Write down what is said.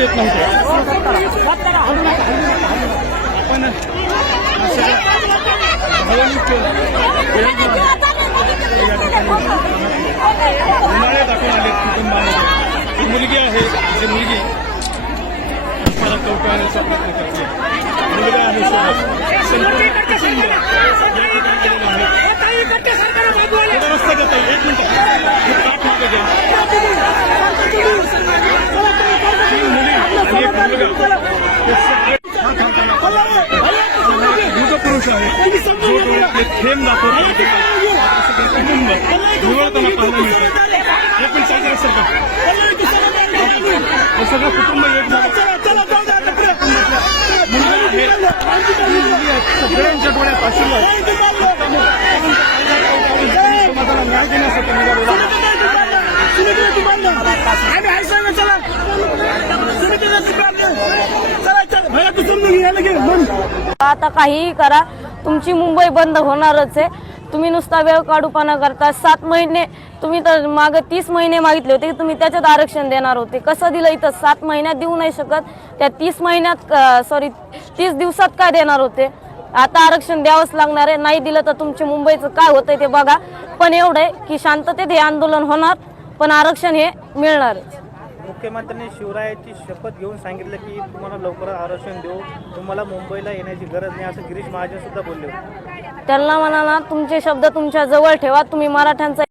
देत नव्हते आपण भावनिक दाखवून आले कुटुंबामध्ये ही। मुलगी आहे जी मुलगी मला कौटुंबाचा प्रयत्न करते मुलगा आहे सोबत संपूर्ण कुटुंब या ठिकाणी आहे युग आहे जो डोळ्यातले थेंब दाखवतो कुटुंब निवडताना पाहायला मिळतं सगळं कुटुंब एक मुलगा आहे सगळ्यांच्या डोळ्यात आशीर्वाद समाजाला न्याय देण्यासाठी आता काहीही करा. तुमची मुंबई बंद होणारच आहे. तुम्ही नुसता वेळ काढूपणा करता. सात महिने तुम्ही तर माग तीस महिने मागितले होते की तुम्ही त्याच्यात आरक्षण देणार होते. कसं दिलं इथं? सात महिन्यात देऊ नाही शकत. त्या तीस महिन्यात सॉरी तीस दिवसात काय देणार होते? आता आरक्षण द्यावंच लागणार आहे. नाही दिलं तर तुमच्या मुंबईचं काय होतंय ते बघा. पण एवढं आहे की शांततेत हे आंदोलन होणार पण आरक्षण हे मिळणारच. मुख्यमंत्र्यांनी शिवरायाची शपथ घेऊन सांगितलं की तुम्हाला लवकर आरक्षण देऊ. तुम्हाला मुंबईला येण्याची गरज नाही असं गिरीश महाजन सुद्धा बोलले होते. त्यांना म्हणाला तुमचे शब्द तुमच्या जवळ ठेवा तुम्ही मराठ्यांचा